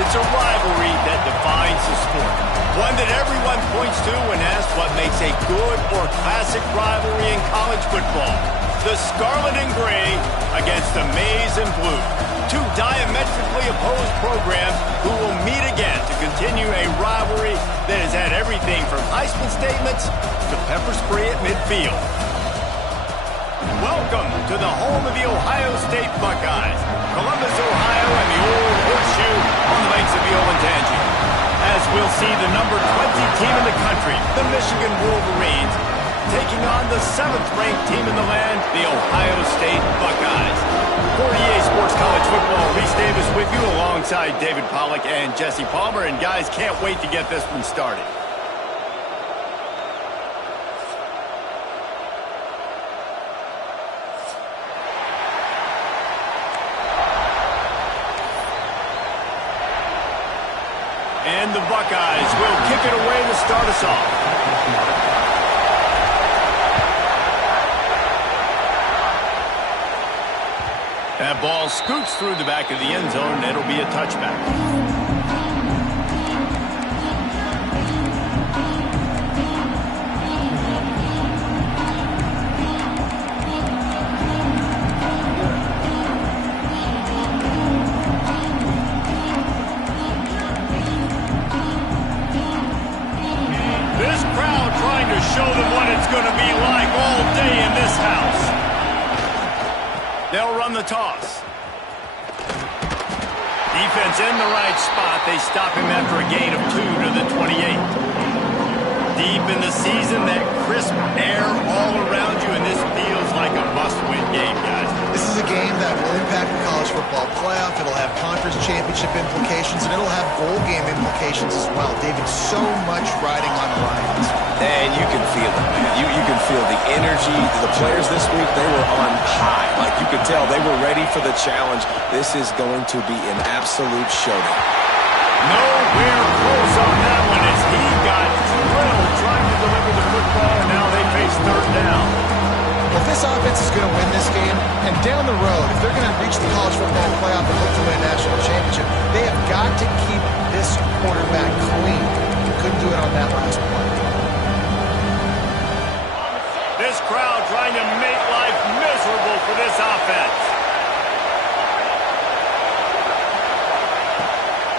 It's a rivalry that defines the sport. One that everyone points to when asked what makes a good or classic rivalry in college football. The Scarlet and Gray against the Maize and Blue. Two diametrically opposed programs who will meet again to continue a rivalry that has had everything from Heisman statements to pepper spray at midfield. Welcome to the home of the Ohio State Buckeyes, Columbus, Ohio, and the Old Horseshoe on the banks of the Olentangy. As we'll see the number 20 team in the country, the Michigan Wolverines, taking on the 7th-ranked team in the land, the Ohio State Buckeyes. For EA Sports College Football, Reese Davis with you alongside David Pollack and Jesse Palmer. And guys, can't wait to get this one started. And the Buckeyes will kick it away to start us off. That ball scoots through the back of the end zone, and it'll be a touchback. This crowd trying to show them what it's going to be like all day in this house. They'll run the toss. Defense in the right spot. They stop him after a gain of 2 to the 28. Deep in the season, that crisp air all around you, and this feels like a must-win game, guys. This is a game that will impact the college football playoff. It'll have conference championship implications, and it'll have bowl game implications as well. David, so much riding on the Lions. And you can feel it, man. You can feel the energy. The players this week, they were on high. Like you could tell, they were ready for the challenge. This is going to be an absolute showdown. Nowhere close on that one as he got drilled trying to deliver the football, and now they face 3rd down. If this offense is going to win this game, and down the road, if they're going to reach the college football playoff and look to win a national championship, they have got to keep this quarterback clean. He couldn't do it on that last play. This crowd trying to make life miserable for this offense.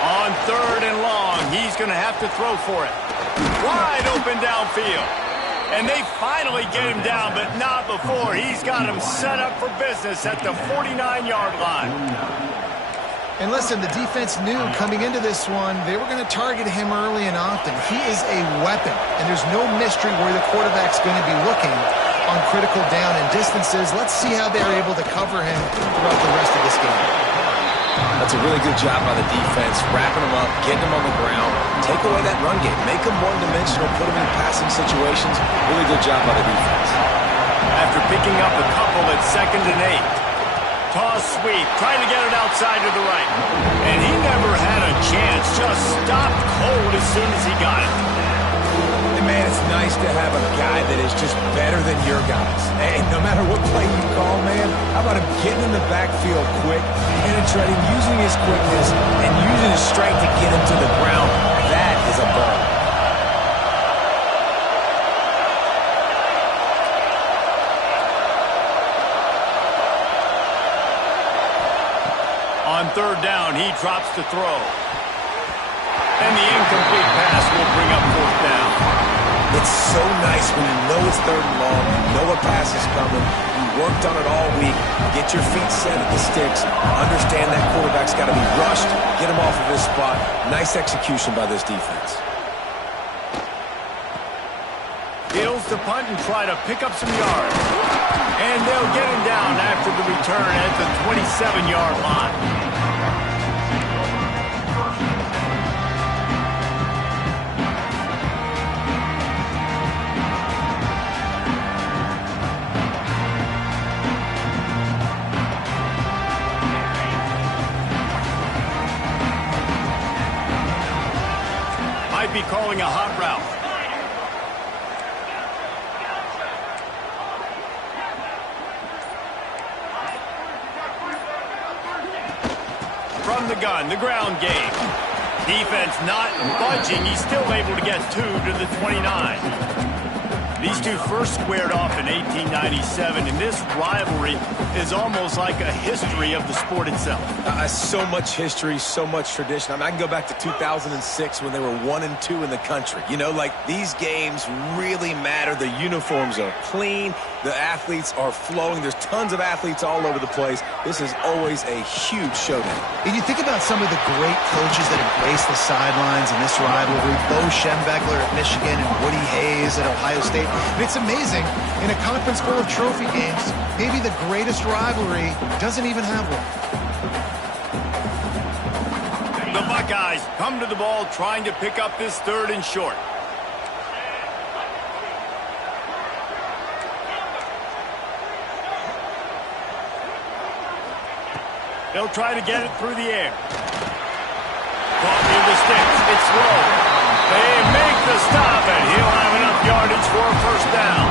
On 3rd and long, he's going to have to throw for it. Wide open downfield. And they finally get him down, but not before. He's got him set up for business at the 49-yard line. And listen, the defense knew coming into this one, they were going to target him early and often. He is a weapon, and there's no mystery where the quarterback's going to be looking on critical down and distances. Let's see how they're able to cover him throughout the rest of this game. That's a really good job by the defense, wrapping them up, getting them on the ground, take away that run game, make them one-dimensional, put them in passing situations. Really good job by the defense. After picking up a couple at 2nd and 8. Toss sweep, trying to get it outside to the right. And he never had a chance, just stopped cold as soon as he got it. And man, it's nice to have a guy that is just better than your guys. And no matter what play you call, man, how about him getting in the backfield quick, penetrating, using his quickness, and using his strength to get him to the ground. That is a ball. On 3rd down, he drops to throw. And the incomplete pass will bring up 4th down. It's so nice when you know it's 3rd and long, you know a pass is coming, you worked on it all week, get your feet set at the sticks, understand that quarterback's got to be rushed, get him off of his spot. Nice execution by this defense. Heels to punt and try to pick up some yards. And they'll get him down after the return at the 27-yard line. Might be calling a hot route. From the gun, the ground game. Defense not budging. He's still able to get 2 to the 29. These two first squared off in 1897, and this rivalry is almost like a history of the sport itself. So much history, so much tradition. I mean, I can go back to 2006 when they were 1-2 in the country. You know, like, these games really matter. The uniforms are clean. The athletes are flowing. There's tons of athletes all over the place. This is always a huge showdown. And you think about some of the great coaches that embrace the sidelines in this rivalry. Bo Schembechler at Michigan and Woody Hayes at Ohio State. And it's amazing, in a conference full of trophy games, maybe the greatest rivalry doesn't even have one. The Buckeyes come to the ball trying to pick up this 3rd and short. They'll try to get it through the air. Caught near the sticks. It's low. They make the stop, and he'll have enough yardage for a 1st down.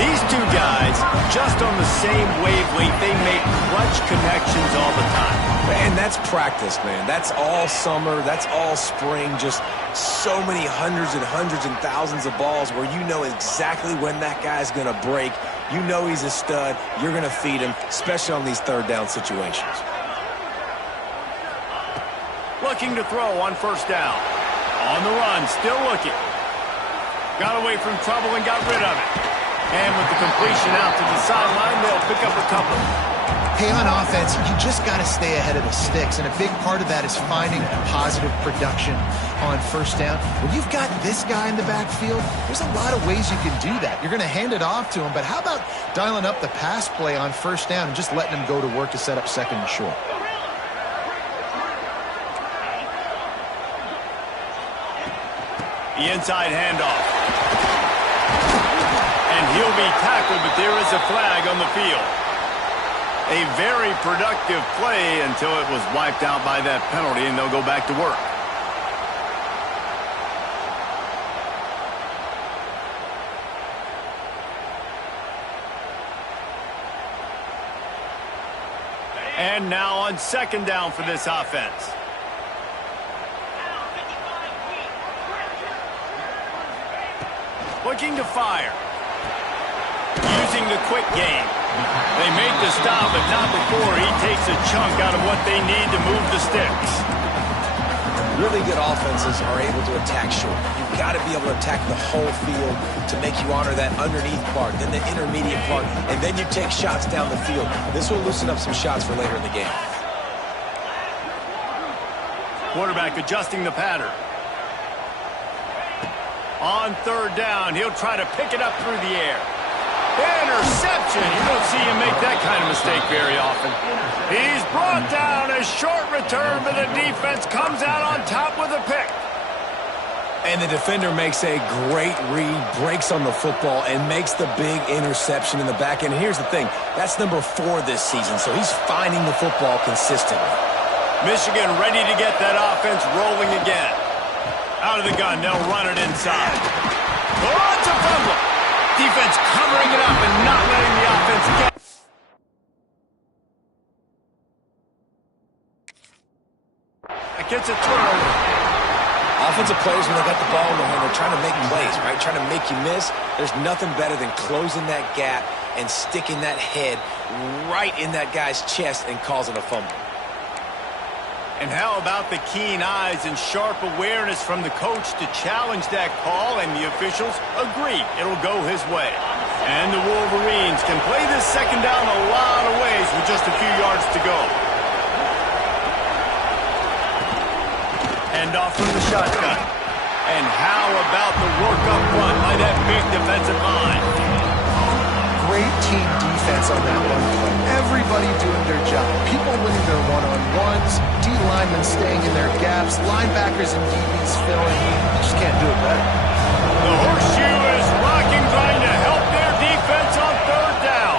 These two guys, just on the same wavelength, they make clutch connections all the time. And that's practice, man. That's all summer. That's all spring. Just so many hundreds and thousands of balls where you know exactly when that guy's going to break. You know he's a stud. You're going to feed him, especially on these 3rd down situations. Looking to throw on 1st down. On the run, still looking. Got away from trouble and got rid of it. And with the completion out to the sideline, they'll pick up a couple. Hey, on offense, you just got to stay ahead of the sticks, and a big part of that is finding positive production on 1st down. When you've got this guy in the backfield, there's a lot of ways you can do that. You're going to hand it off to him, but how about dialing up the pass play on 1st down and just letting him go to work to set up 2nd and short? The inside handoff. And he'll be tackled, but there is a flag on the field. A very productive play until it was wiped out by that penalty, and they'll go back to work. And now on 2nd down for this offense. Looking to fire. Using the quick game. They make the stop, but not before he takes a chunk out of what they need to move the sticks. Really good offenses are able to attack short. You've got to be able to attack the whole field to make you honor that underneath part, then the intermediate part, and then you take shots down the field. This will loosen up some shots for later in the game. Quarterback adjusting the pattern. On 3rd down, he'll try to pick it up through the air. Interception! You don't see him make that kind of mistake very often. He's brought down, a short return, but the defense comes out on top with a pick. And the defender makes a great read, breaks on the football, and makes the big interception in the back end. And here's the thing, that's number 4 this season, so he's finding the football consistently. Michigan ready to get that offense rolling again. Out of the gun, they'll run it inside. Oh, it's a fumble. Defense covering it up and not letting the offense get. It gets a turnover. Offensive players, when they got the ball in their hand, they're trying to make plays, right? Trying to make you miss. There's nothing better than closing that gap and sticking that head right in that guy's chest and causing a fumble. And how about the keen eyes and sharp awareness from the coach to challenge that call, and the officials agree it'll go his way. And the Wolverines can play this 2nd down a lot of ways with just a few yards to go. Hand off from the shotgun. And how about the work up front by that big defensive line? Great team defense on that one play. Everybody doing their job. People winning their one-on-ones, D-linemen staying in their gaps, linebackers and DBs filling. You just can't do it better. The horseshoe is rocking, trying to help their defense on 3rd down.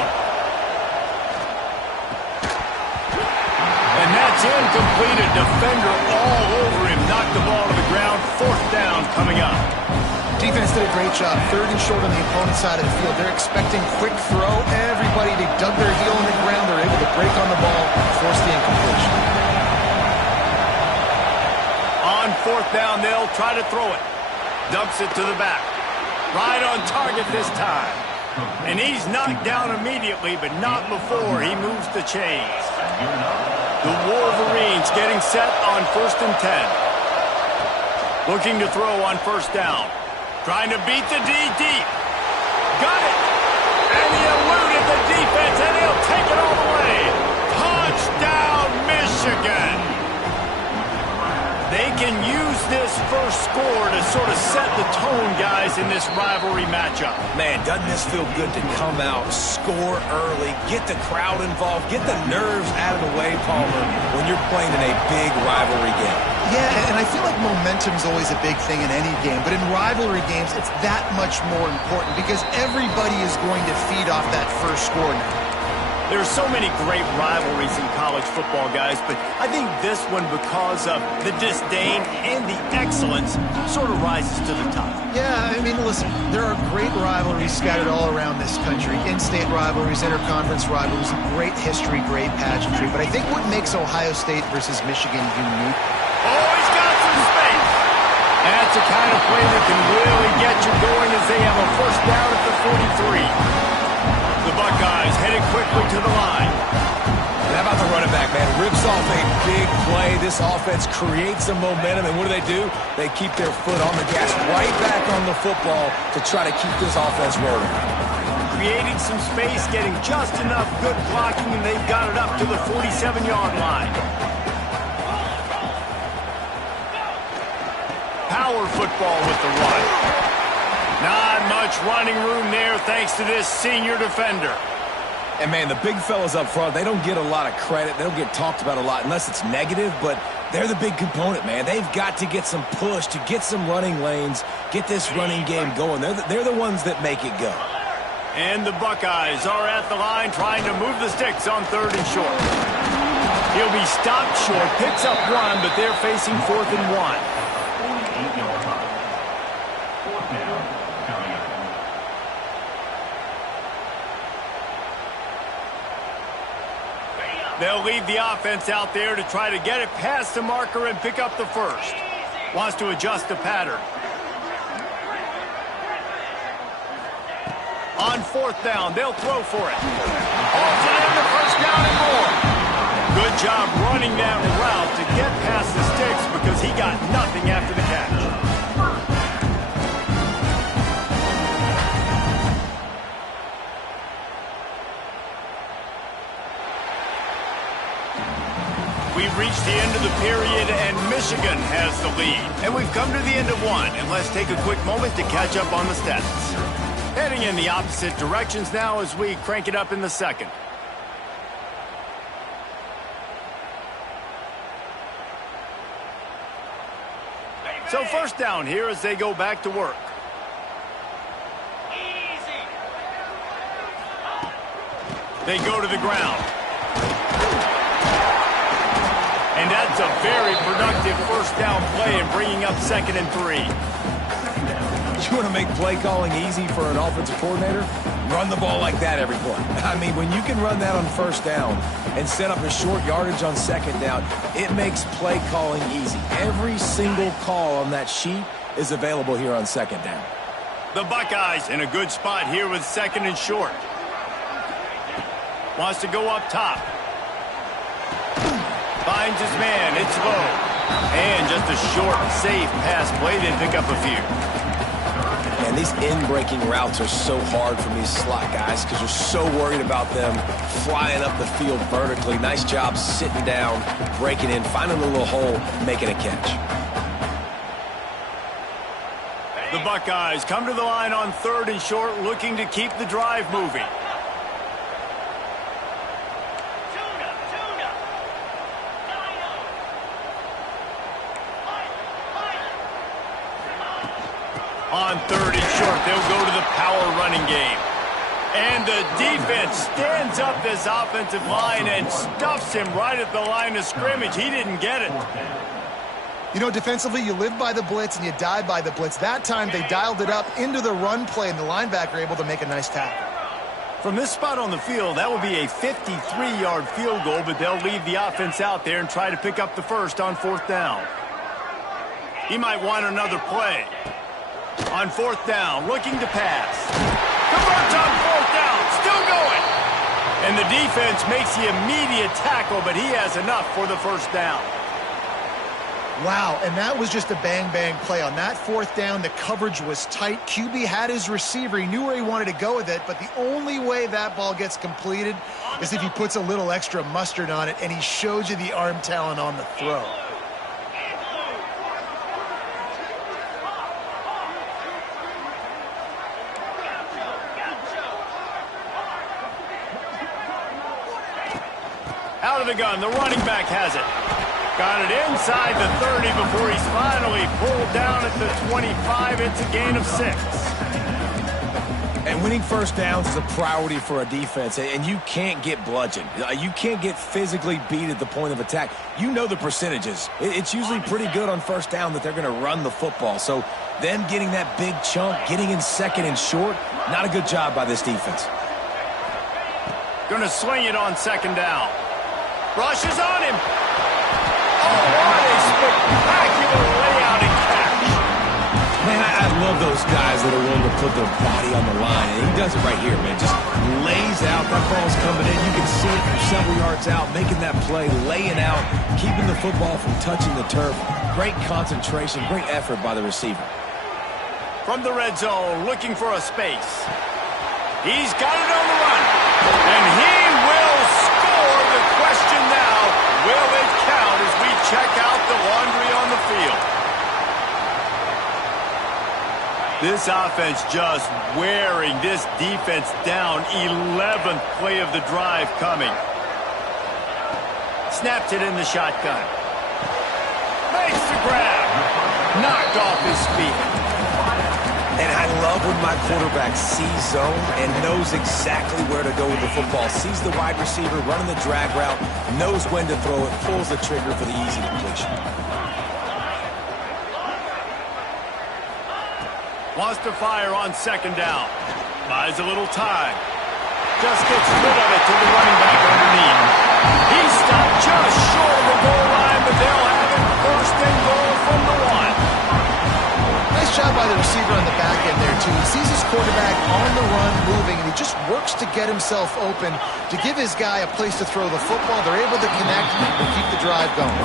And that's incomplete. A defender all over him. Knocked the ball to the ground. 4th down coming up. Defense did a great job. 3rd and short on the opponent's side of the field. They're expecting quick throw. Everybody, they dug their heel in the ground. They're able to break on the ball, force the incompletion. fourth down, they'll try to throw it. Dumps it to the back. Right on target this time. And he's knocked down immediately, but not before he moves the chains. The Wolverines getting set on 1st and 10. Looking to throw on first down. Trying to beat the D deep. Got it. And he eluded the defense, and he'll take it all the way. Touchdown, Michigan. They can use this first score to sort of set the tone, guys, in this rivalry matchup. Man, doesn't this feel good to come out, score early, get the crowd involved, get the nerves out of the way, Palmer, when you're playing in a big rivalry game. Yeah, and I feel like momentum's always a big thing in any game, but in rivalry games, it's that much more important because everybody is going to feed off that first score now. There's so many great rivalries in college football, guys, but I think this one, because of the disdain and the excellence, sort of rises to the top. Yeah, I mean, listen, there are great rivalries scattered all around this country. In-state rivalries, interconference rivalries, great history, great pageantry. But I think what makes Ohio State versus Michigan unique... Oh, he's got some space! That's the kind of play that can really get you going as they have a first down at the 43. The Buckeyes headed quickly to the line. And how about the running back, man? Rips off a big play. This offense creates some momentum, and what do? They keep their foot on the gas right back on the football to try to keep this offense rolling. Creating some space, getting just enough good blocking, and they've got it up to the 47-yard line. Power football with the run. Not much running room there thanks to this senior defender. And, man, the big fellas up front, they don't get a lot of credit. They don't get talked about a lot unless it's negative, but they're the big component, man. They've got to get some push, to get some running lanes, get this running game going. They're the ones that make it go. And the Buckeyes are at the line trying to move the sticks on 3rd and short. He'll be stopped short, picks up one, but they're facing 4th and 1. They'll leave the offense out there to try to get it past the marker and pick up the first. Wants to adjust the pattern. On 4th down, they'll throw for it. Holds it in the first down and more. Good job running that route to get past the sticks because he got nothing after the catch. We've reached the end of the period, and Michigan has the lead. And we've come to the end of one, and let's take a quick moment to catch up on the stats. Heading in the opposite directions now as we crank it up in the second. So first down here as they go back to work. They go to the ground. And that's a very productive first down play in bringing up 2nd and 3. You want to make play calling easy for an offensive coordinator? Run the ball like that every play. I mean, when you can run that on first down and set up a short yardage on 2nd down, it makes play calling easy. Every single call on that sheet is available here on 2nd down. The Buckeyes in a good spot here with 2nd and short. Wants to go up top. Finds his man. It's low. And just a short, safe pass play. They pick up a few. And these in-breaking routes are so hard for these slot guys because you're so worried about them flying up the field vertically. Nice job sitting down, breaking in, finding a little hole, making a catch. The Buckeyes come to the line on 3rd and short, looking to keep the drive moving. On 3rd and short, they'll go to the power running game. And the defense stands up this offensive line and stuffs him right at the line of scrimmage. He didn't get it. You know, defensively, you live by the blitz and you die by the blitz. That time, they dialed it up into the run play, and the linebacker able to make a nice tackle. From this spot on the field, that would be a 53-yard field goal, but they'll leave the offense out there and try to pick up the first on 4th down. He might want another play. On fourth down, looking to pass. Converts on fourth down, still going. And the defense makes the immediate tackle, but he has enough for the first down. Wow, and that was just a bang-bang play. On that fourth down, the coverage was tight. QB had his receiver. He knew where he wanted to go with it, but the only way that ball gets completed is if he puts a little extra mustard on it, and he showed you the arm talent on the throw. Out of the gun, the running back has it. Got it inside the 30 before he's finally pulled down at the 25. It's a gain of 6. And winning first downs is a priority for a defense, and you can't get bludgeoned. You can't get physically beat at the point of attack. You know the percentages. It's usually pretty good on first down that they're going to run the football. So them getting that big chunk, getting in second and short, not a good job by this defense. Going to swing it on second down. Rushes on him. Oh, what a spectacular layout and catch. Man, I love those guys that are willing to put their body on the line. And he does it right here, man. Just lays out. That ball's coming in. You can see it from several yards out, making that play, laying out, keeping the football from touching the turf. Great concentration, great effort by the receiver. From the red zone, looking for a space. He's got it on the run. And he will score. The question now, will it count as we check out the laundry on the field? This offense just wearing this defense down. 11th play of the drive coming. Snaps it in the shotgun. Makes the grab. Knocked off his feet. And I love when my quarterback sees zone and knows exactly where to go with the football. Sees the wide receiver running the drag route, knows when to throw it, pulls the trigger for the easy completion. Wants to fire on second down. Buys a little time. Just gets rid of it to the running back underneath. He stopped just short of the goal line, but they'll have it first and goal from the 1. Nice job by the receiver on the back end there, too. He sees his quarterback on the run moving, and he just works to get himself open to give his guy a place to throw the football. They're able to connect and keep the drive going.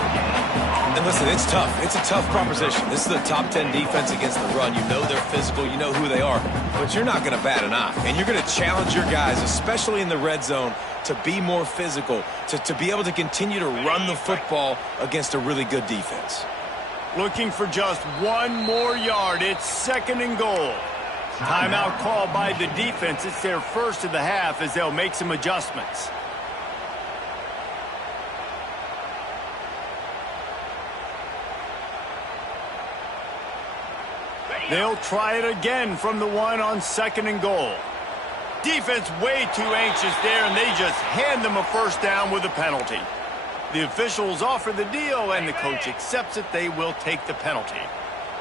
And listen, it's tough. It's a tough proposition. This is the top 10 defense against the run. You know they're physical. You know who they are. But you're not going to bat an eye. And you're going to challenge your guys, especially in the red zone, to be more physical, to be able to continue to run the football against a really good defense. Looking for just one more yard. It's second and goal. Timeout called by the defense. It's their first of the half as they'll make some adjustments. They'll try it again from the 1 on second and goal. Defense way too anxious there, and they just hand them a first down with a penalty. The officials offer the deal, and the coach accepts it. They will take the penalty.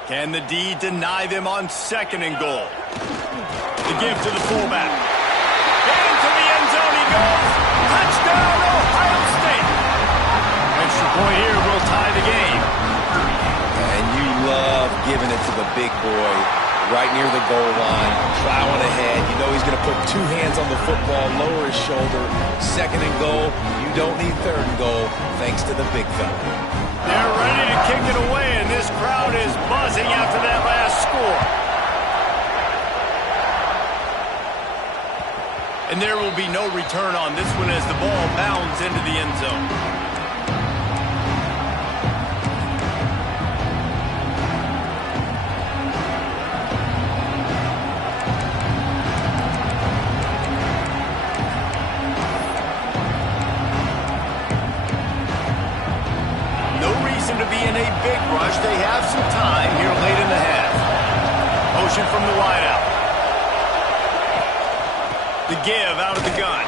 Can the D deny them on second and goal? The give to the fullback. Into the end zone he goes. Touchdown, Ohio State. Extra point here will tie the game. And you love giving it to the big boy right near the goal line, plowing ahead. You know he's going to put 2 hands on the football, lower his shoulder. Second and goal. You don't need third and goal, thanks to the big fella. They're ready to kick it away, and this crowd is buzzing after that last score. And there will be no return on this one as the ball bounds into the end zone. To be in a big rush. They have some time here late in the half. Motion from the wideout. The give out of the gun.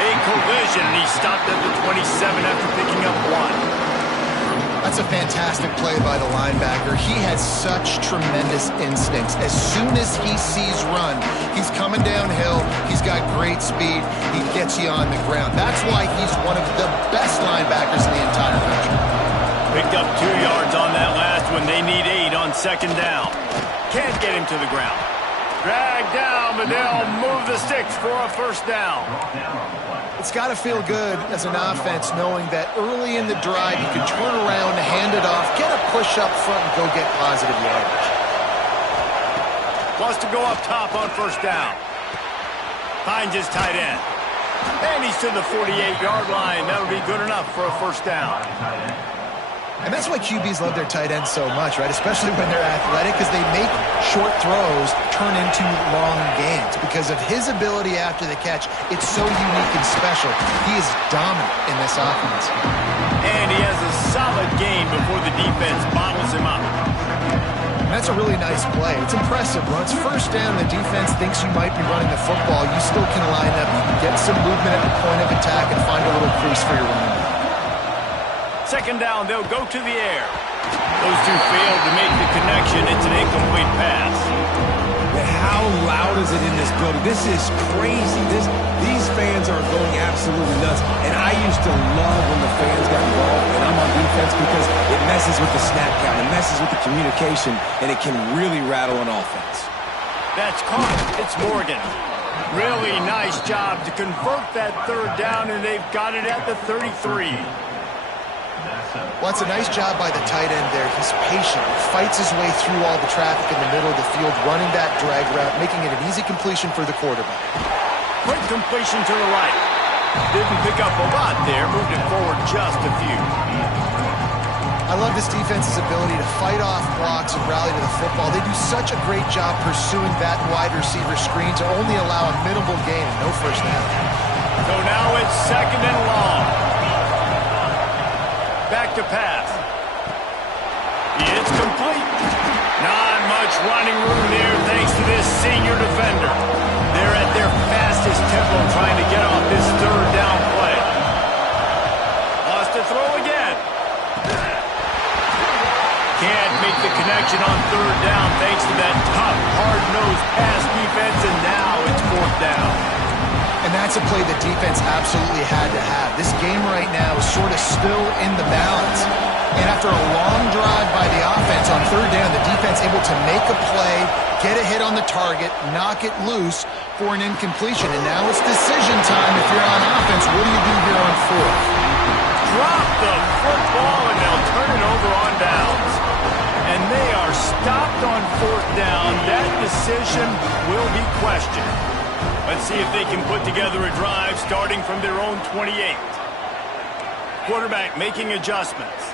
A collision, and he stopped at the 27 after picking up 1. That's a fantastic play by the linebacker. He has such tremendous instincts. As soon as he sees run, he's coming downhill. He's got great speed. He gets you on the ground. That's why he's one of the best linebackers in the entire country. Picked up 2 yards on that last one. They need 8 on second down. Can't get him to the ground. Dragged down, but they'll move the sticks for a first down. It's got to feel good as an offense knowing that early in the drive you can turn around, hand it off, get a push up front, and go get positive yardage. Wants to go up top on first down. Finds his tight end. And he's to the 48-yard line. That'll be good enough for a first down. And that's why QBs love their tight ends so much, right? Especially when they're athletic, because they make short throws turn into long gains. Because of his ability after the catch, it's so unique and special. He is dominant in this offense. And he has a solid game before the defense bottles him up. And that's a really nice play. It's impressive. Once first down, the defense thinks you might be running the football. You still can line up, you can get some movement at the point of attack, and find a little crease for your running back. Second down, they'll go to the air. Those two failed to make the connection. It's an incomplete pass. Man, how loud is it in this building? This is crazy. These fans are going absolutely nuts. And I used to love when the fans got involved, and I'm on defense, because it messes with the snap count, it messes with the communication, and it can really rattle an offense. That's caught. It's Morgan. Really nice job to convert that third down, and they've got it at the 33. Well, it's a nice job by the tight end there. He's patient. He fights his way through all the traffic in the middle of the field, running that drag route, making it an easy completion for the quarterback. Quick completion to the right. Didn't pick up a lot there. Moved it forward just a few. I love this defense's ability to fight off blocks and rally to the football. They do such a great job pursuing that wide receiver screen to only allow a minimal gain and no first down. So now it's second and long. Back to pass. It's complete. Not much running room there thanks to this senior defender. They're at their fastest tempo trying to get off this third down play. Lost to throw again. Can't make the connection on third down thanks to that tough, hard-nosed pass defense, and now it's fourth down. And that's a play the defense absolutely had to have. This game right now is sort of still in the balance. And after a long drive by the offense on third down, the defense able to make a play, get a hit on the target, knock it loose for an incompletion. And now it's decision time if you're on offense. What do you do here on fourth? Drop the football, and they'll turn it over on downs. And they are stopped on fourth down. That decision will be questioned. Let's see if they can put together a drive starting from their own 28. Quarterback making adjustments.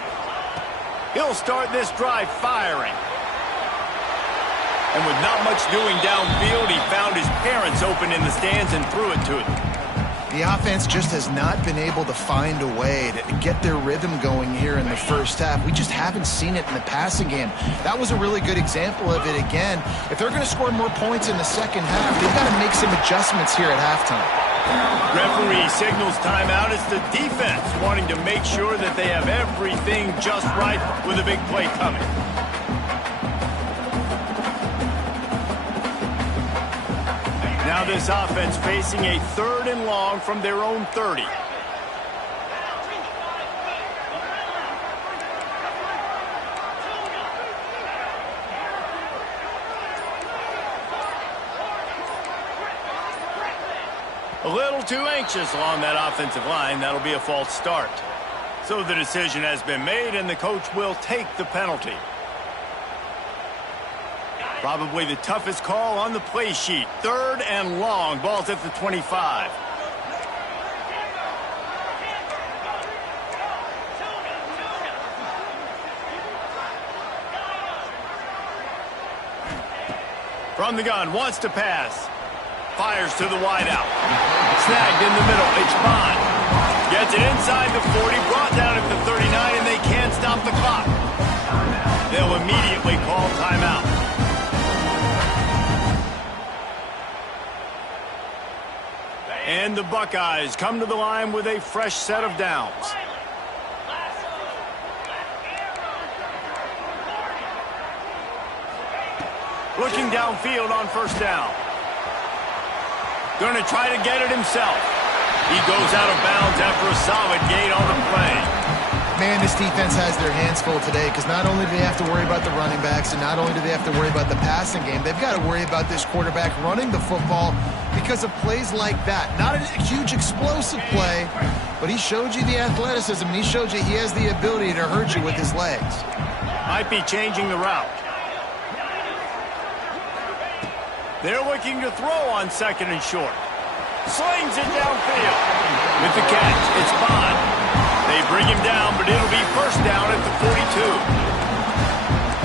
He'll start this drive firing. And with not much doing downfield, he found his parents open in the stands and threw it to them. The offense just has not been able to find a way to get their rhythm going here in the first half. We just haven't seen it in the passing game. That was a really good example of it again. If they're going to score more points in the second half, they've got to make some adjustments here at halftime. Referee signals timeout. It's the defense wanting to make sure that they have everything just right with a big play coming. Now this offense facing a third and long from their own 30. A little too anxious along that offensive line. That'll be a false start. So the decision has been made, and the coach will take the penalty. Probably the toughest call on the play sheet. Third and long. Ball's at the 25. From the gun, wants to pass. Fires to the wideout. Snagged in the middle. It's Bond. Gets it inside the 40. Brought down at the 39, and they can't stop the clock. They'll immediately call timeout. And the Buckeyes come to the line with a fresh set of downs. Looking downfield on first down. Going to try to get it himself. He goes out of bounds after a solid gain on the play. Man, this defense has their hands full today because not only do they have to worry about the running backs and not only do they have to worry about the passing game, they've got to worry about this quarterback running the football because of plays like that. Not a huge explosive play, but he showed you the athleticism and he showed you he has the ability to hurt you with his legs. Might be changing the route. They're looking to throw on second and short. Slings it downfield. With the catch, it's Bond. They bring him down, but it'll be first down at the 42.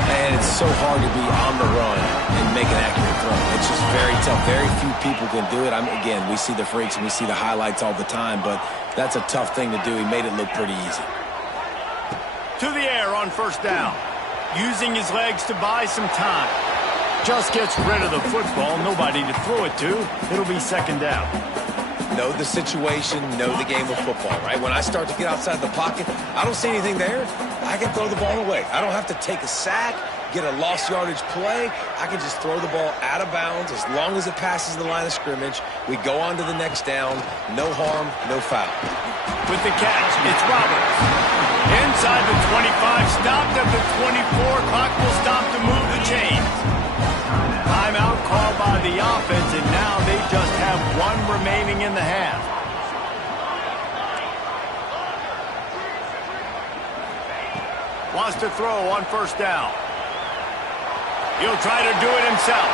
And it's so hard to be on the run and make an accurate throw. It's just very tough. Very few people can do it. Again, we see the freaks and we see the highlights all the time, but that's a tough thing to do. He made it look pretty easy. To the air on first down. Using his legs to buy some time. Just gets rid of the football. Nobody to throw it to. It'll be second down. Know the situation, know the game of football, right? When I start to get outside the pocket, I don't see anything there, I can throw the ball away. I don't have to take a sack, get a lost yardage play. I can just throw the ball out of bounds as long as it passes the line of scrimmage. We go on to the next down. No harm, no foul. With the catch, it's Roberts. Inside the 25, stopped at the 24. Clock will stop to move the chains. Timeout called by the offense, and now they just have one remaining in the half. Wants to throw on first down. He'll try to do it himself.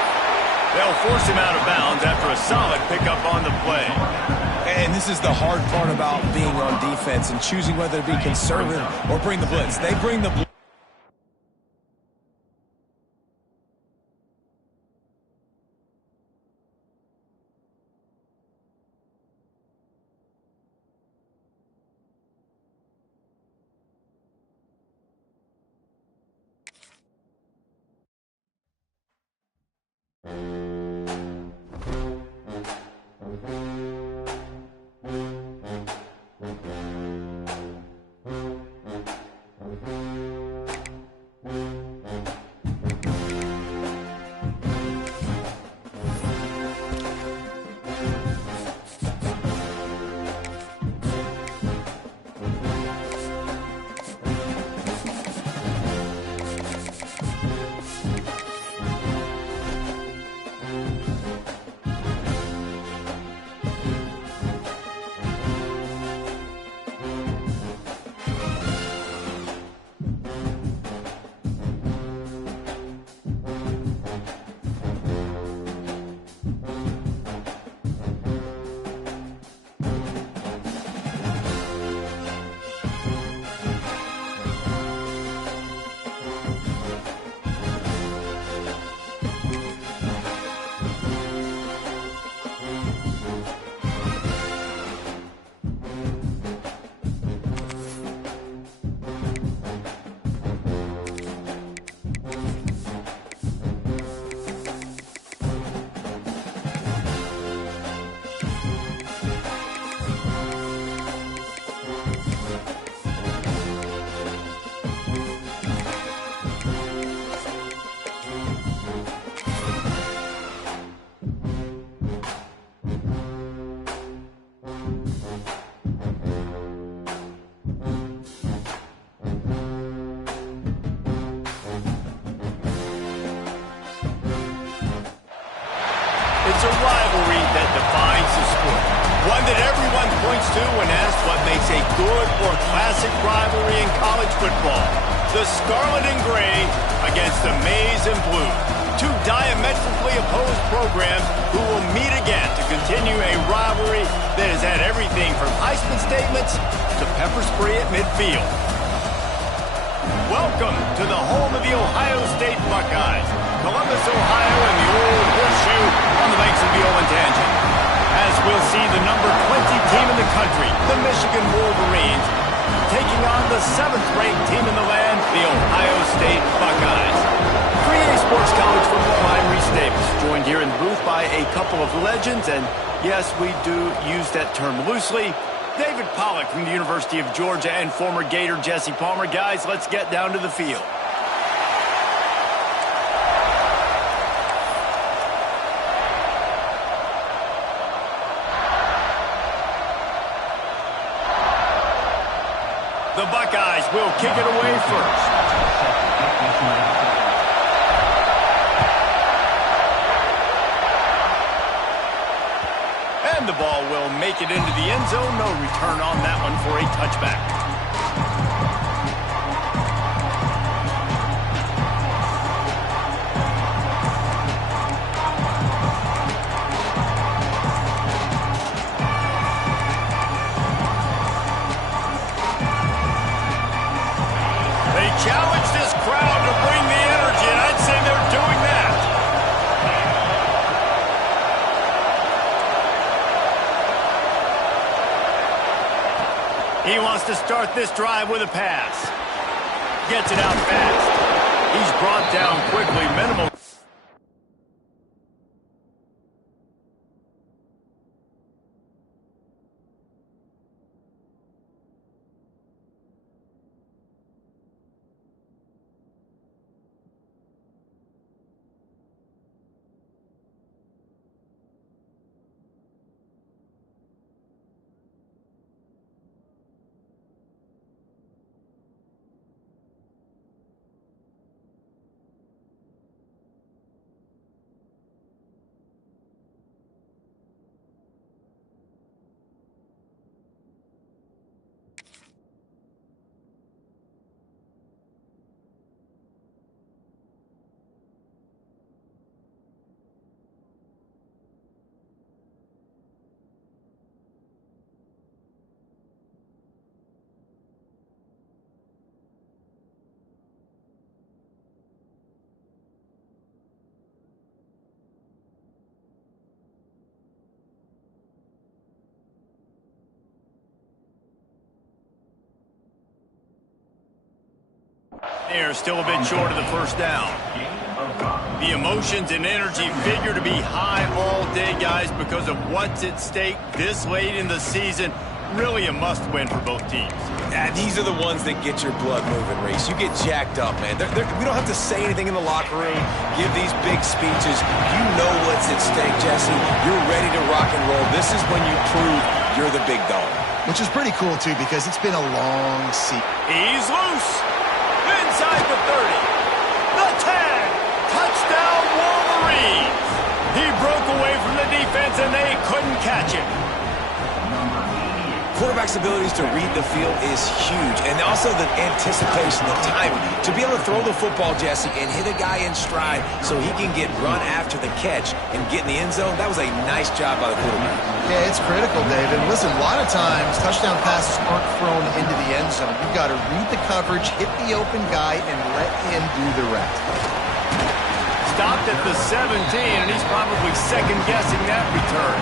They'll force him out of bounds after a solid pickup on the play. And this is the hard part about being on defense and choosing whether to be conservative or bring the blitz. They bring the blitz. It's a rivalry that defines the sport. One that everyone points to when asked what makes a good or classic rivalry in college football. The Scarlet and Gray against the Maize and Blue. Two diametrically opposed programs who will meet again to continue a rivalry that has had everything from Heisman statements to pepper spray at midfield. Welcome to the home of the Ohio State Buckeyes, Columbus, Ohio, and the Old Horseshoe on the banks of the Olentangy. As we'll see the number 20 team in the country, the Michigan Wolverines, taking on the 7th-ranked team in the land, the Ohio State Buckeyes. 3A Sports College Football, I'm Reese Davis, joined here in the booth by a couple of legends, and yes, we do use that term loosely. David Pollack from the University of Georgia and former Gator Jesse Palmer. Guys, let's get down to the field. The Buckeyes will kick it away first. And the ball will make it into the end zone. No return on that one for a touchback. Challenge this crowd to bring the energy, and I'd say they're doing that. He wants to start this drive with a pass. Gets it out fast. He's brought down quickly. Minimal. They're still a bit short of the first down. The emotions and energy figure to be high all day, guys, because of what's at stake this late in the season. Really a must-win for both teams. Yeah, these are the ones that get your blood moving, Reese. You get jacked up, man. We don't have to say anything in the locker room, give these big speeches. You know what's at stake, Jesse. You're ready to rock and roll. This is when you prove you're the big dog. Which is pretty cool, too, because it's been a long season. He's loose. Inside the 30. The 10. Touchdown, Wolverines. He broke away from the defense, and they couldn't catch him. Quarterback's abilities to read the field is huge, and also the anticipation, the timing. To be able to throw the football, Jesse, and hit a guy in stride so he can get run after the catch and get in the end zone, that was a nice job by the quarterback. Yeah, it's critical, David. Listen, a lot of times touchdown passes aren't thrown into the end zone. You've got to read the coverage, hit the open guy, and let him do the rest. Stopped at the 17, and he's probably second-guessing that return.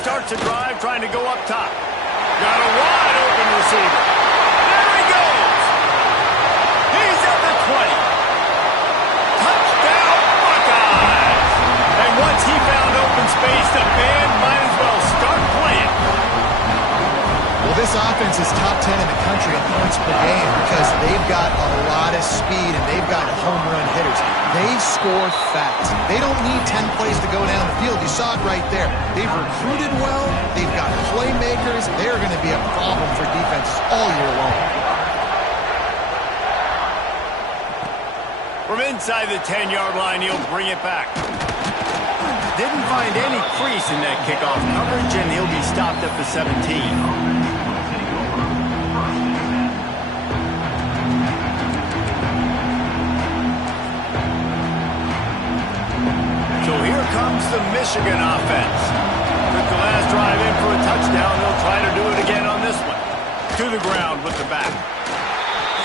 Starts a drive trying to go up top. Got a wide open receiver. There he goes. He's at the 20. Touchdown, Buckeyes. And once he found open space, the band might as well start playing. Well, this offense is top 10 in the country in points per game because they've got a lot of speed and they've got home run hitters. They score fast. They don't need 10 plays to go down the field. You saw it right there. They've recruited well. They've got playmakers. They're going to be a problem for defenses all year long. From inside the 10-yard line, he'll bring it back. Didn't find any crease in that kickoff coverage, and he'll be stopped at the 17. So here comes the Michigan offense. Took the last drive in for a touchdown. They'll try to do it again on this one. To the ground with the back.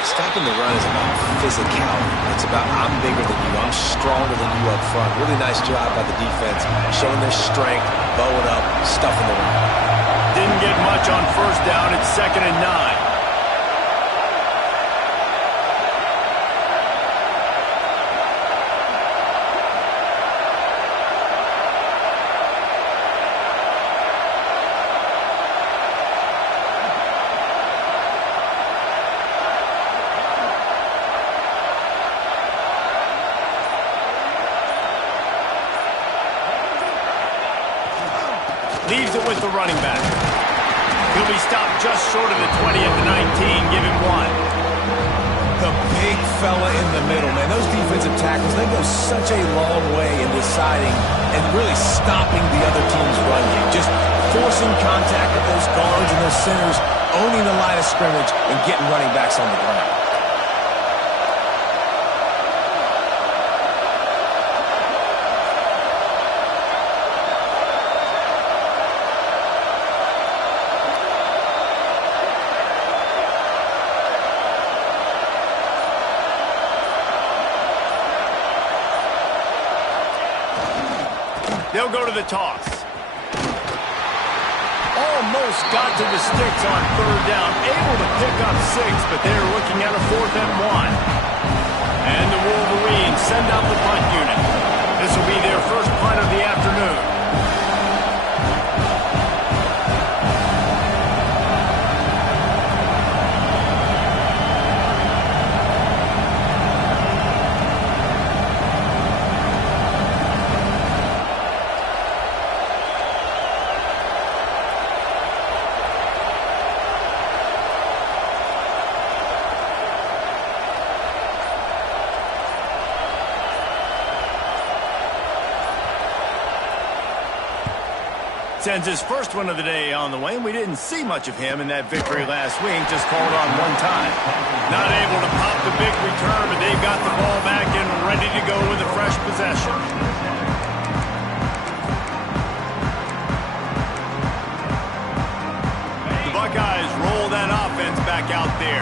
Stopping the run is about physicality. It's about I'm bigger than you. I'm stronger than you up front. Really nice job by the defense, showing their strength, bowing up, stuffing the run. Didn't get much on first down. It's 2nd and 9. Leaves it with the running back. He'll be stopped just short of the 20 at the 19. Give him 1. The big fella in the middle, man. Those defensive tackles, they go such a long way in deciding and really stopping the other team's run game. Just forcing contact with those guards and those centers, owning the line of scrimmage, and getting running backs on the ground. They'll go to the toss. Almost got to the sticks on 3rd down. Able to pick up 6, but they're looking at a 4th and 1. And the Wolverines send out the punt unit. This will be their first punt of the afternoon. Sends his first one of the day on the way, and we didn't see much of him in that victory last week, just called on 1 time. Not able to pop the big return, but they've got the ball back and ready to go with a fresh possession. The Buckeyes roll that offense back out there.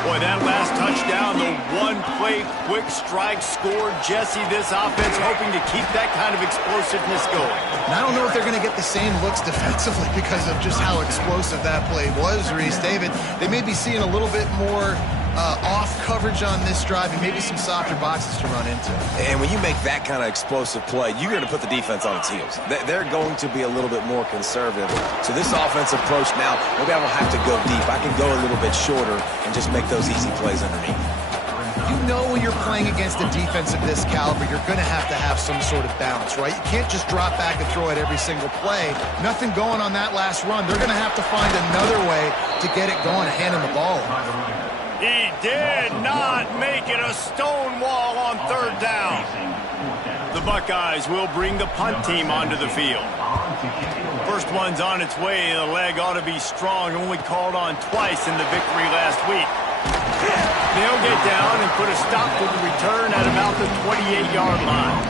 Boy, that last touchdown, the one-play quick strike scored. Jesse, this offense hoping to keep that kind of explosiveness going. And I don't know if they're going to get the same looks defensively because of just how explosive that play was, Reese. David, they may be seeing a little bit more off coverage on this drive and maybe some softer boxes to run into. And when you make that kind of explosive play, you're going to put the defense on its heels. They're going to be a little bit more conservative. So this offensive approach now, maybe I don't have to go deep. I can go a little bit shorter and just make those easy plays underneath. You know when you're playing against a defense of this caliber, you're going to have some sort of balance, right? You can't just drop back and throw it every single play. Nothing going on that last run. They're going to have to find another way to get it going and handing the ball. He did not make it a stone wall on 3rd down. The Buckeyes will bring the punt team onto the field. First one's on its way. The leg ought to be strong. Only called on twice in the victory last week. They'll get down and put a stop to the return at about the 28-yard line.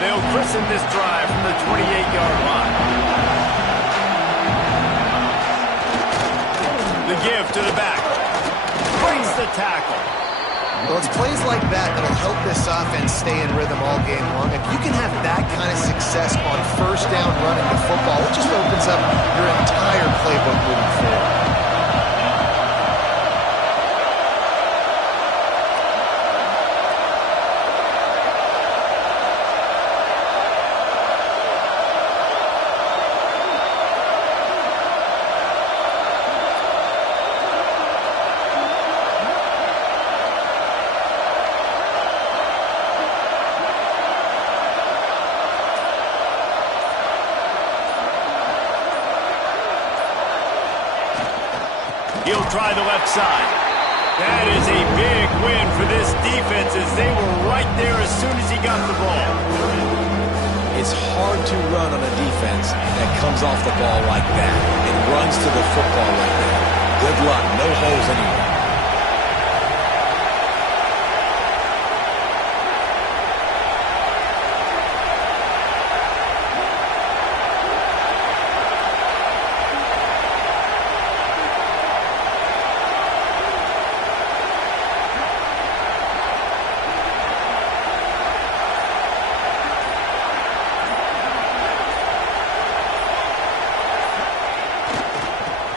They'll christen this drive from the 28-yard line. The give to the back. Breaks the tackle. Well, it's plays like that that'll help this offense stay in rhythm all game long. If you can have that kind of success on 1st down running the football, it just opens up your entire playbook moving forward. He'll try the left side. That is a big win for this defense as they were right there as soon as he got the ball. It's hard to run on a defense that comes off the ball like that and runs to the football like that. Good luck. No holes anywhere.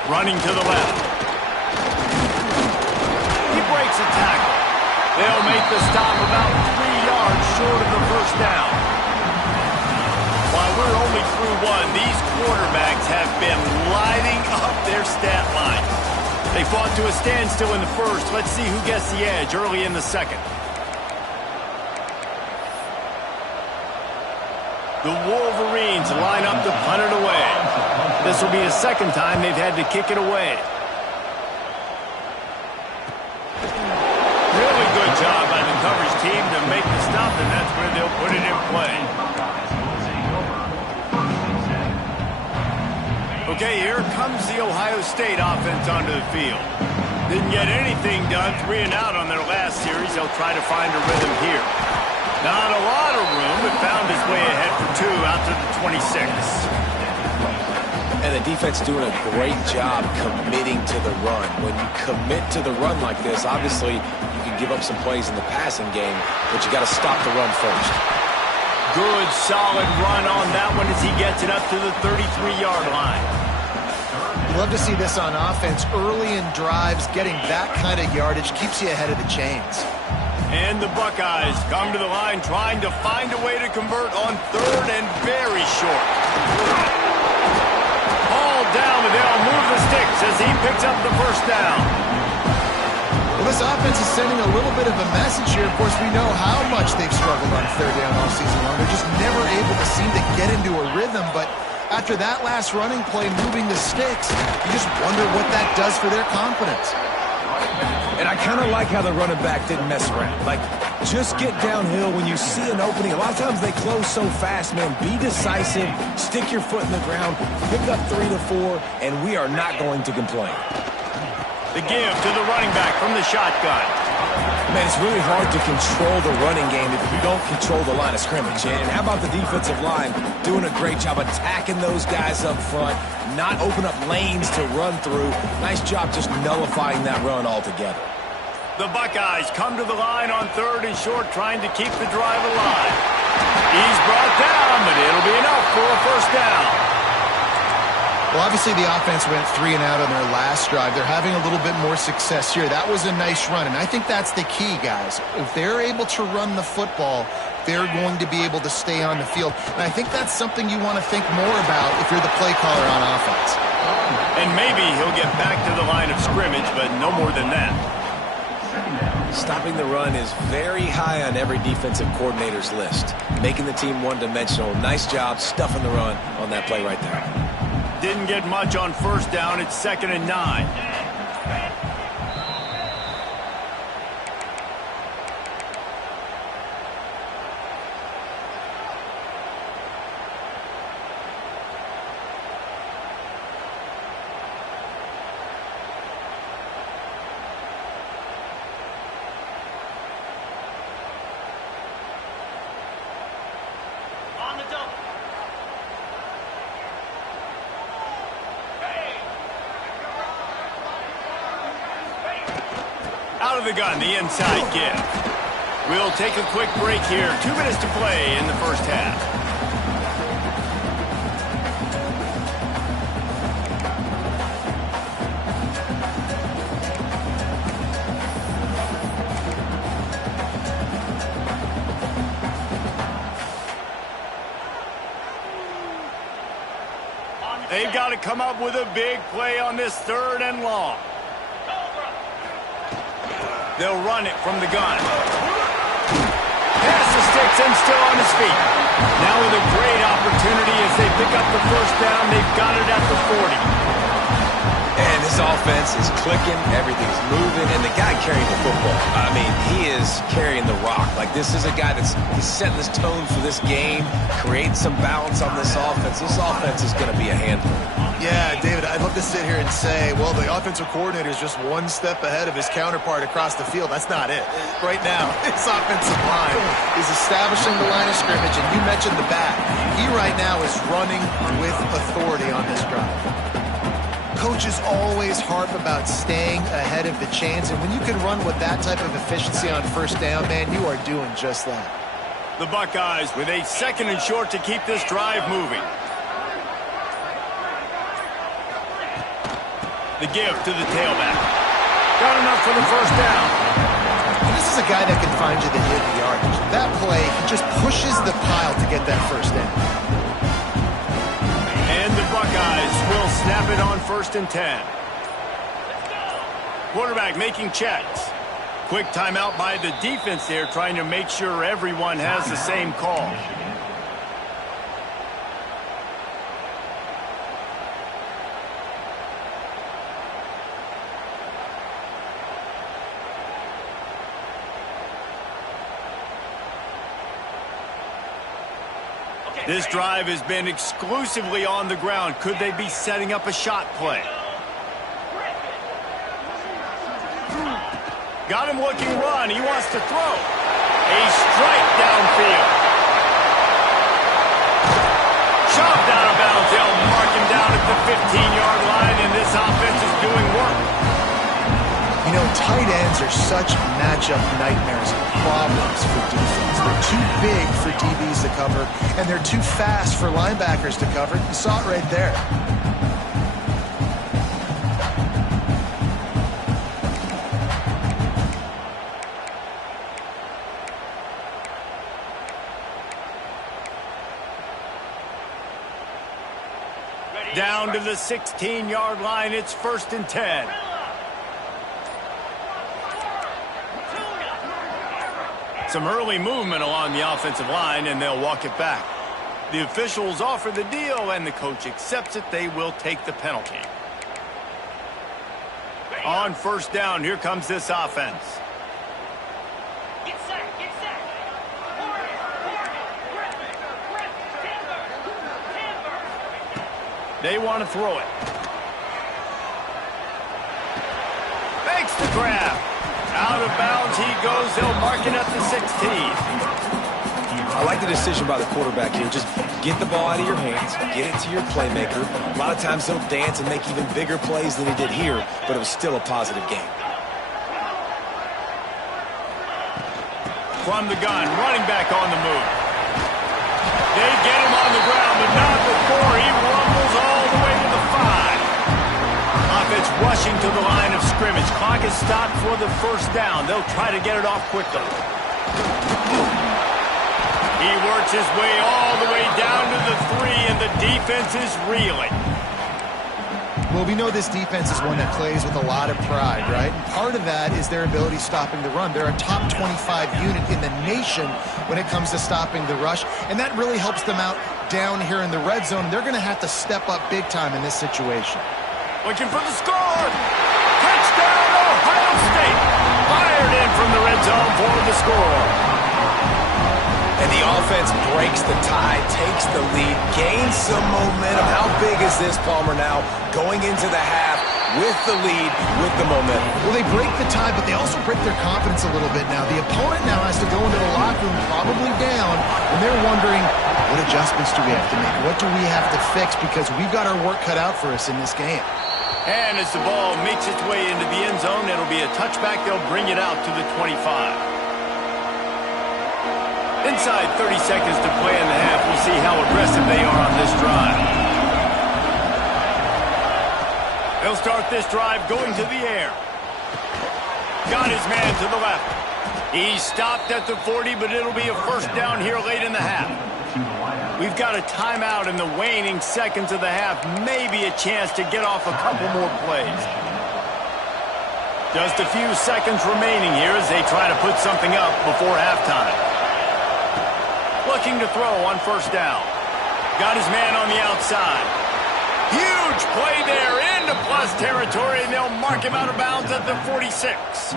Running to the left. He breaks a tackle. They'll make the stop about 3 yards short of the 1st down. While we're only through 1, these quarterbacks have been lighting up their stat line. They fought to a standstill in the 1st. Let's see who gets the edge early in the 2nd. The Wolverines line up to punt it away. This will be the second time they've had to kick it away. Really good job by the coverage team to make the stop, and that's where they'll put it in play. Okay, here comes the Ohio State offense onto the field. Didn't get anything done, 3 and out on their last series. They'll try to find a rhythm here. Not a lot of room, but found his way ahead for 2 out to the 26. And the defense doing a great job committing to the run. When you commit to the run like this, obviously you can give up some plays in the passing game, but you got to stop the run first. Good, solid run on that one as he gets it up to the 33-yard line. You love to see this on offense. Early in drives, getting that kind of yardage keeps you ahead of the chains. And the Buckeyes come to the line trying to find a way to convert on 3rd and very short. Ball down, but they'll move the sticks as he picks up the first down. Well, this offense is sending a little bit of a message here. Of course, we know how much they've struggled on 3rd down all season long. They're just never able to seem to get into a rhythm, but after that last running play, moving the sticks, you just wonder what that does for their confidence. And I kind of like how the running back didn't mess around. Like, just get downhill when you see an opening. A lot of times they close so fast, man. Be decisive, stick your foot in the ground, pick up 3 to 4, and we are not going to complain. The give to the running back from the shotgun. Man, it's really hard to control the running game if you don't control the line of scrimmage. And how about the defensive line doing a great job attacking those guys up front, not open up lanes to run through. Nice job just nullifying that run altogether. The Buckeyes come to the line on 3rd and short, trying to keep the drive alive. He's brought down, but it'll be enough for a first down. Well, obviously the offense went 3 and out on their last drive. They're having a little bit more success here. That was a nice run, and I think that's the key, guys. If they're able to run the football, they're going to be able to stay on the field. And I think that's something you want to think more about if you're the play caller on offense. And maybe he'll get back to the line of scrimmage, but no more than that. Stopping the run is very high on every defensive coordinator's list. Making the team one-dimensional. Nice job stuffing the run on that play right there. Didn't get much on first down. It's 2nd and 9. Out of the gun, the inside give. We'll take a quick break here. 2 minutes to play in the first half. They've got to come up with a big play on this 3rd and long. They'll run it from the gun. Pass the sticks and still on his feet. Now with a great opportunity as they pick up the first down. They've got it at the 40. And this offense is clicking, everything's moving, and the guy carrying the football, I mean, he is carrying the rock. Like, this is a guy he's setting this tone for this game, creating some balance on this offense. This offense is going to be a handful. Yeah, David, I'd love to sit here and say, well, the offensive coordinator is just one step ahead of his counterpart across the field. That's not it. Right now, his offensive line is establishing the line of scrimmage, and you mentioned the back. He right now is running with authority on this drive. Coaches always harp about staying ahead of the chains, and when you can run with that type of efficiency on first down, man, you are doing just that. The Buckeyes with a 2nd and short to keep this drive moving. The give to the tailback. Got enough for the first down. And this is a guy that can find you the hidden yardage. That play, he just pushes the pile to get that first down. And the Buckeyes will snap it on 1st and 10. Quarterback making checks. Quick timeout by the defense there, trying to make sure everyone has the same call. This drive has been exclusively on the ground. Could they be setting up a shot play? Got him looking run. He wants to throw. A strike downfield. Shoved out of bounds. They'll mark him down at the 15-yard line, and this offense is doing work. You know, tight ends are such matchup nightmares and problems for defense. They're too big for DBs to cover, and they're too fast for linebackers to cover. You saw it right there. Down to the 16-yard line. It's 1st and 10. Some early movement along the offensive line, and they'll walk it back. The officials offer the deal, and the coach accepts it. They will take the penalty. On 1st down, here comes this offense. They want to throw it. Makes the grab. Out of bounds he goes. They'll mark it at the 16. I like the decision by the quarterback here. Just get the ball out of your hands, get it to your playmaker. A lot of times he'll dance and make even bigger plays than he did here, but it was still a positive game. From the gun, running back on the move. They get him on the ground, but not before he rumbles all the way to the 5. Offense rushing to the line of scrimmage. Clock is stopped for the 1st down. They'll try to get it off quickly. He works his way all the way down to the 3, and the defense is reeling. Well, we know this defense is one that plays with a lot of pride, right? And part of that is their ability stopping the run. They're a top 25 unit in the nation when it comes to stopping the rush, and that really helps them out down here in the red zone. They're going to have to step up big time in this situation. Looking for the score. Touchdown, Ohio State. Fired in from the red zone for the score. And the offense breaks the tie, takes the lead, gains some momentum. How big is this, Palmer, now going into the half with the lead, with the momentum? Well, they break the tie, but they also break their confidence a little bit now. The opponent now has to go into the locker room probably down, and they're wondering, what adjustments do we have to make? What do we have to fix? Because we've got our work cut out for us in this game. And as the ball makes its way into the end zone, it'll be a touchback. They'll bring it out to the 25. Inside 30 seconds to play in the half. We'll see how aggressive they are on this drive. They'll start this drive going to the air. Got his man to the left. He stopped at the 40, but it'll be a 1st down here late in the half. We've got a timeout in the waning seconds of the half. Maybe a chance to get off a couple more plays. Just a few seconds remaining here as they try to put something up before halftime. Looking to throw on 1st down. Got his man on the outside. Huge play there into plus territory, and they'll mark him out of bounds at the 46.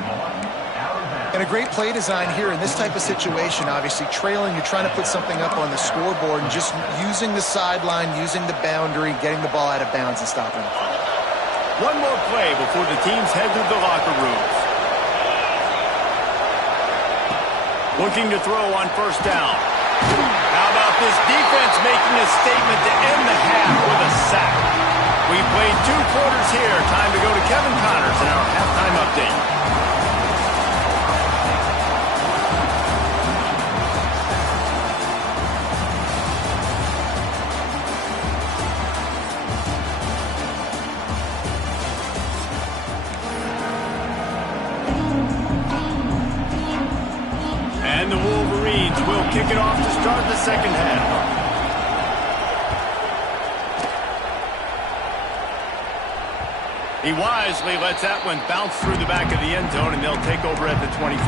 And a great play design here in this type of situation. Obviously trailing, you're trying to put something up on the scoreboard, and just using the sideline, using the boundary, getting the ball out of bounds and stopping it. One more play before the teams head to the locker rooms. Looking to throw on 1st down. How about this defense making a statement to end the half with a sack? We played 2 quarters here. Time to go to Kevin Connors in our halftime update. And the Wolverines will kick it off to start the 2nd half. He wisely lets that one bounce through the back of the end zone, and they'll take over at the 25.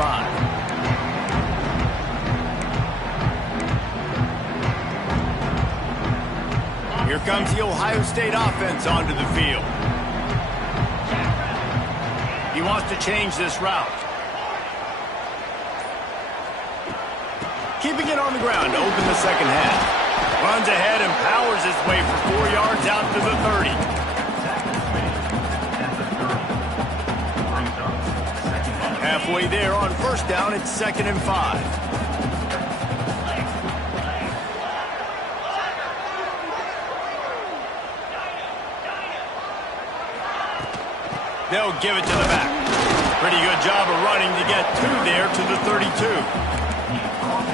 Here comes the Ohio State offense onto the field. He wants to change this route. Keeping it on the ground to open the 2nd half. Runs ahead and powers his way for 4 yards out to the 30. Halfway there on first down, it's 2nd and 5. They'll give it to the back. Pretty good job of running to get 2 there to the 32.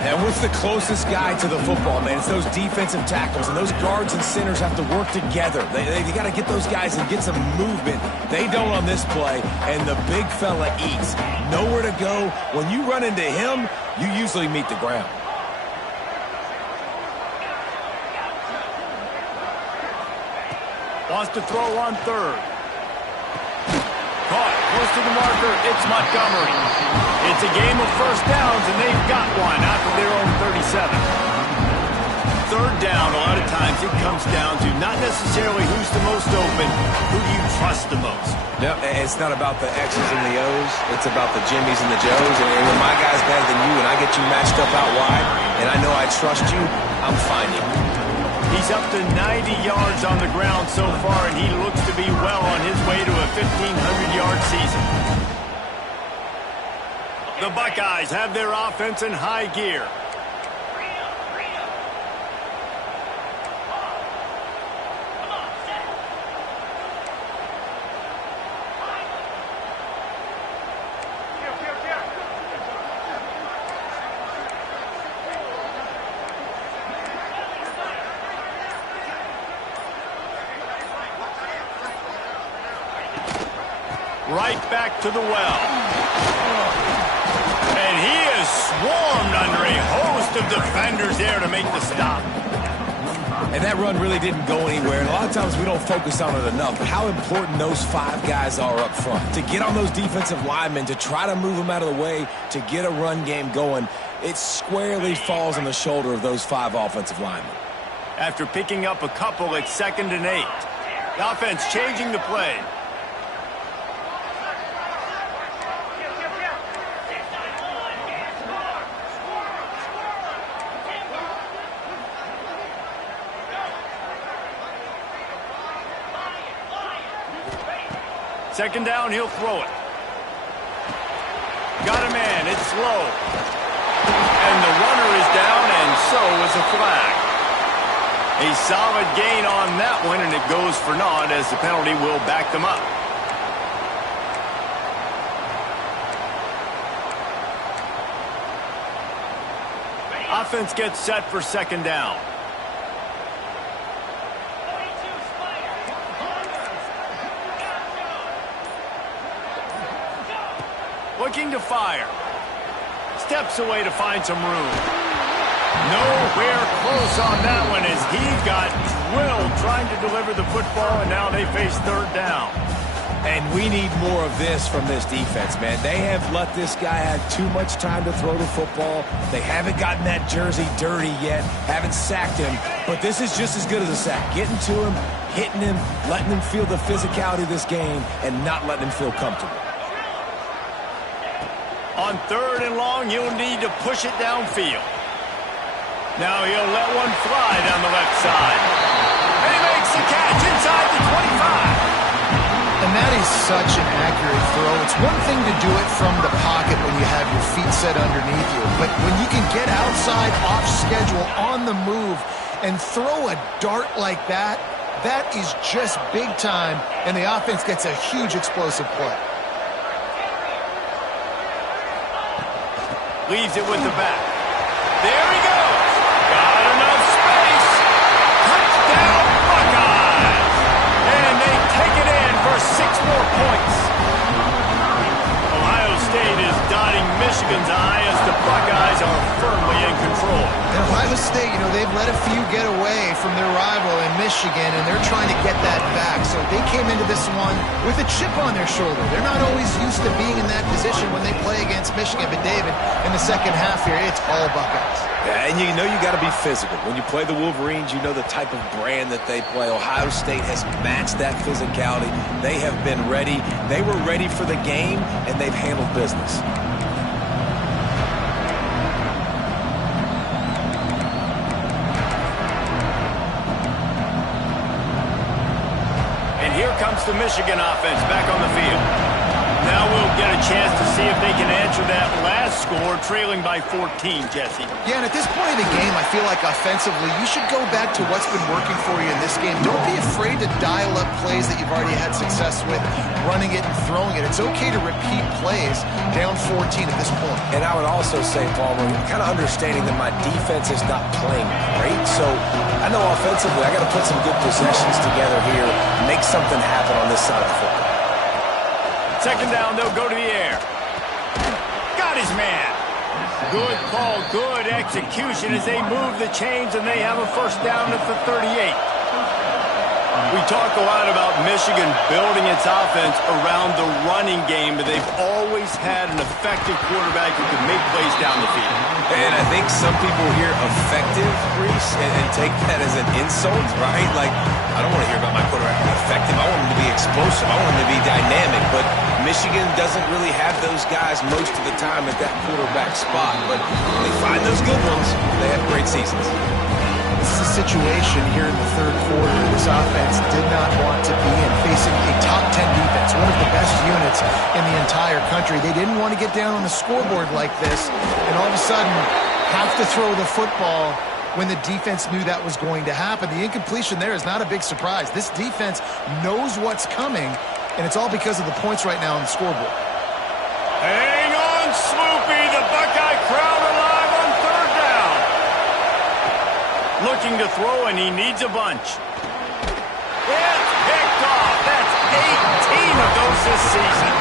And what's the closest guy to the football, man? It's those defensive tackles, and those guards and centers have to work together. They got to get those guys and get some movement. They don't on this play, and the big fella eats. Nowhere to go. When you run into him, you usually meet the ground. Wants to throw on 3rd. Caught close to the marker. It's Montgomery. It's a game of first downs, and they've got one out of their own 37. 3rd down, a lot of times it comes down to not necessarily who's the most open, who do you trust the most. Yep, it's not about the X's and the O's. It's about the Jimmys and the Joes. And when my guy's better than you and I get you matched up out wide, and I know I trust you, I'm finding you. He's up to 90 yards on the ground so far, and he looks to be well on his way to a 1,500-yard season. The Buckeyes have their offense in high gear. Right back to the well. And he is swarmed under a host of defenders there to make the stop. And that run really didn't go anywhere. And a lot of times we don't focus on it enough. But how important those 5 guys are up front. To get on those defensive linemen, to try to move them out of the way, to get a run game going, it squarely falls on the shoulder of those 5 offensive linemen. After picking up a couple, it's 2nd and 8. The offense changing the play. Second down, he'll throw it. Got a man, it's slow. And the runner is down, and so is a flag. A solid gain on that one, and it goes for naught as the penalty will back them up. Offense gets set for 2nd down. Looking to fire. Steps away to find some room. Nowhere close on that one as he got drilled trying to deliver the football, and now they face 3rd down. And we need more of this from this defense, man. They have let this guy have too much time to throw the football. They haven't gotten that jersey dirty yet, haven't sacked him. But this is just as good as a sack. Getting to him, hitting him, letting him feel the physicality of this game, and not letting him feel comfortable. On 3rd and long, he'll need to push it downfield. Now he'll let one fly down the left side. And he makes the catch inside the 25. And that is such an accurate throw. It's one thing to do it from the pocket when you have your feet set underneath you. But when you can get outside, off schedule, on the move, and throw a dart like that, that is just big time. And the offense gets a huge explosive play. Leaves it with the back. There he goes. Got enough space. Touchdown, Buckeyes. And they take it in for 6 more points. Ohio State is dotting Michigan's eye as the Buckeyes are firmly in control. And Ohio State, you know, they've let a few get away from their rival in Michigan, and they're trying to get that back. So they came into this one with a chip on their shoulder. They're not always used to being in that position when they play against Michigan. But David, in the second half here, it's all Buckeyes. Yeah, and you know you got to be physical. When you play the Wolverines, you know the type of brand that they play. Ohio State has matched that physicality. They have been ready. They were ready for the game, and they've handled business. the Michigan offense back on the field. Now we'll get a chance to see if they can answer that last score, trailing by 14, Jesse. Yeah, and at this point in the game, I feel like offensively, you should go back to what's been working for you in this game. Don't be afraid to dial up plays that you've already had success with, running it and throwing it. It's okay to repeat plays down 14 at this point. And I would also say, Palmer, kind of understanding that my defense is not playing great, so I know offensively I got to put some good possessions together here, make something happen on this side of the football. Second down, they'll go to the air. Got his man. Good call, good execution as they move the chains, and they have a first down at the 38. We talk a lot about Michigan building its offense around the running game, but they've always had an effective quarterback who can make plays down the field. And I think some people hear effective, Reese, and take that as an insult, right? Like, I don't want to hear about my quarterback being effective. I want him to be explosive. I want him to be dynamic. But Michigan doesn't really have those guys most of the time at that quarterback spot. But when they find those good ones, they have great seasons. This is a situation here in the third quarter this offense did not want to be in, facing a top 10 defense, one of the best units in the entire country. They didn't want to get down on the scoreboard like this and all of a sudden have to throw the football when the defense knew that was going to happen. The incompletion there is not a big surprise. This defense knows what's coming, and it's all because of the points right now on the scoreboard. Hang on, Sloopy. The Buckeye crowd alive on third down. Looking to throw, and he needs a bunch. It's picked off. That's 18 of those this season.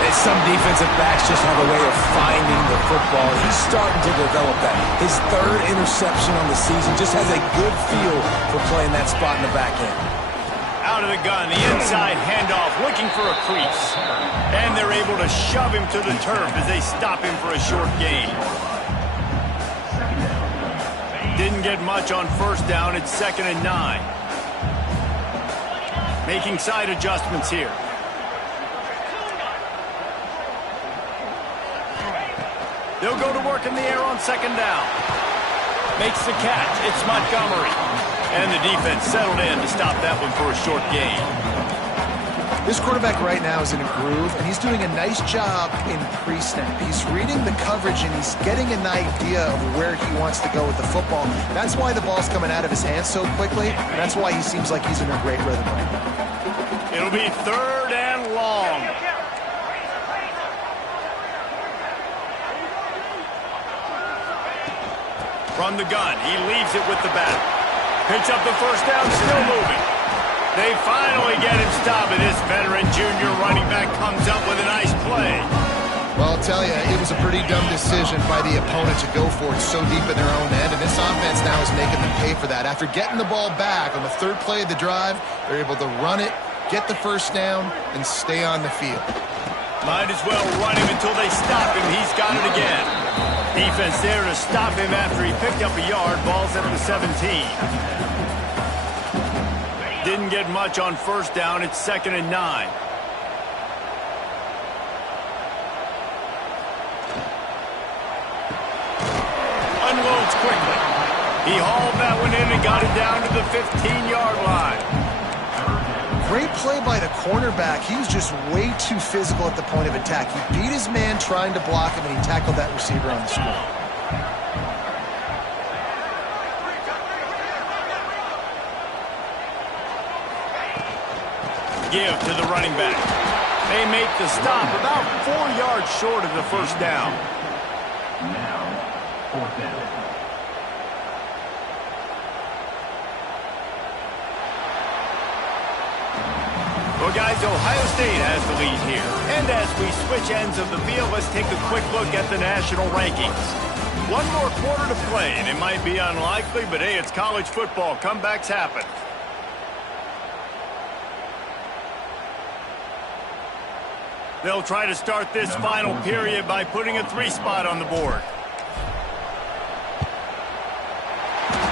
And some defensive backs just have a way of finding the football. He's starting to develop that. His third interception on the season just has a good feel for playing that spot in the back end. Out of the gun, the inside handoff, looking for a crease. And they're able to shove him to the turf as they stop him for a short gain. Didn't get much on first down. It's 2nd and 9. Making side adjustments here. They'll go to work in the air on 2nd down. Makes the catch. It's Montgomery. And the defense settled in to stop that one for a short gain. This quarterback right now is in a groove, and he's doing a nice job in pre-snap. He's reading the coverage, and he's getting an idea of where he wants to go with the football. That's why the ball's coming out of his hands so quickly, and that's why he seems like he's in a great rhythm right now. It'll be 3rd and long. From the gun, he leaves it with the back. Picks up the first down, still moving. They finally get him stopped, and this veteran junior running back comes up with a nice play. Well, I'll tell you, it was a pretty dumb decision by the opponent to go for it so deep in their own end, and this offense now is making them pay for that. After getting the ball back on the 3rd play of the drive, they're able to run it, get the first down, and stay on the field. Might as well run him until they stop him. He's got it again. Defense there to stop him after he picked up a yard. Ball's at the 17. Didn't get much on first down. It's 2nd and 9. Unloads quickly. He hauled that one in and got it down to the 15-yard line. Great play by the cornerback. He was just way too physical at the point of attack. He beat his man trying to block him, and he tackled that receiver on the score. Give to the running back. They make the stop about 4 yards short of the first down. Now, 4th down. Well, guys, Ohio State has the lead here. And as we switch ends of the field, let's take a quick look at the national rankings. One more quarter to play, and it might be unlikely, but hey, it's college football. Comebacks happen. They'll try to start this final period by putting a 3-spot on the board.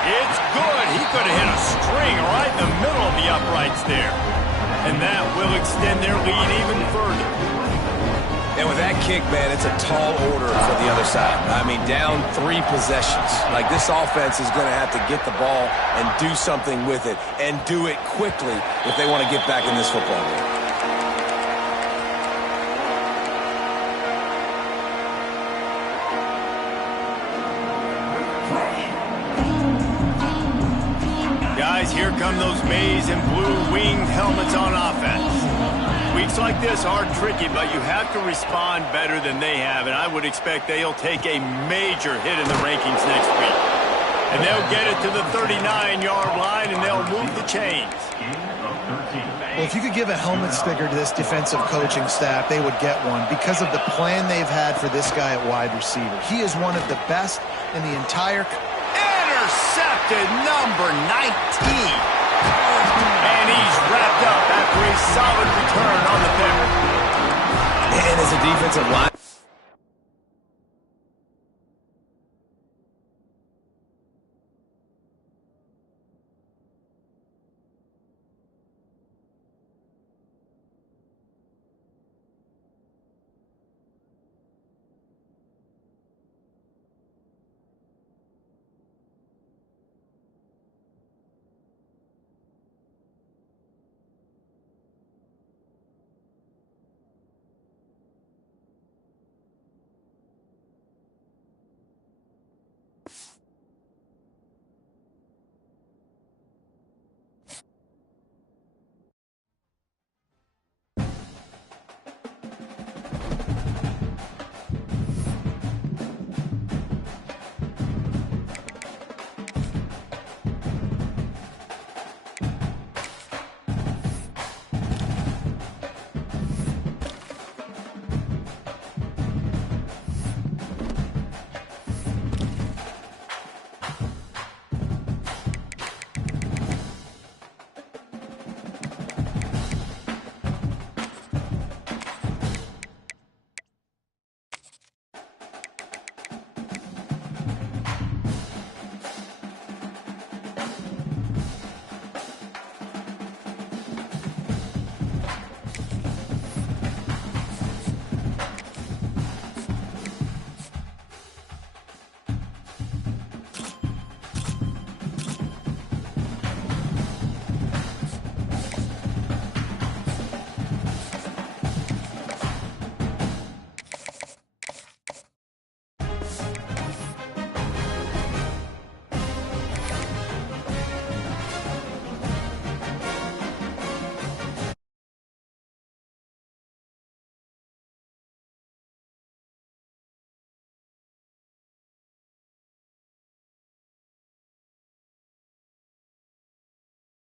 It's good. He could have hit a string right in the middle of the uprights there. And that will extend their lead even further. And with that kick, man, it's a tall order for the other side. I mean, down 3 possessions. Like, this offense is going to have to get the ball and do something with it, and do it quickly if they want to get back in this football game. Guys, here come those maize and blue winged helmets on offense. Weeks like this are tricky, but you have to respond better than they have, and I would expect they'll take a major hit in the rankings next week. And they'll get it to the 39-yard line, and they'll move the chains. Well, if you could give a helmet sticker to this defensive coaching staff, they would get one because of the plan they've had for this guy at wide receiver. He is one of the best in the entire... Intercepted, number 19. And he's wrapped up after a solid return on the pick. And as a defensive line...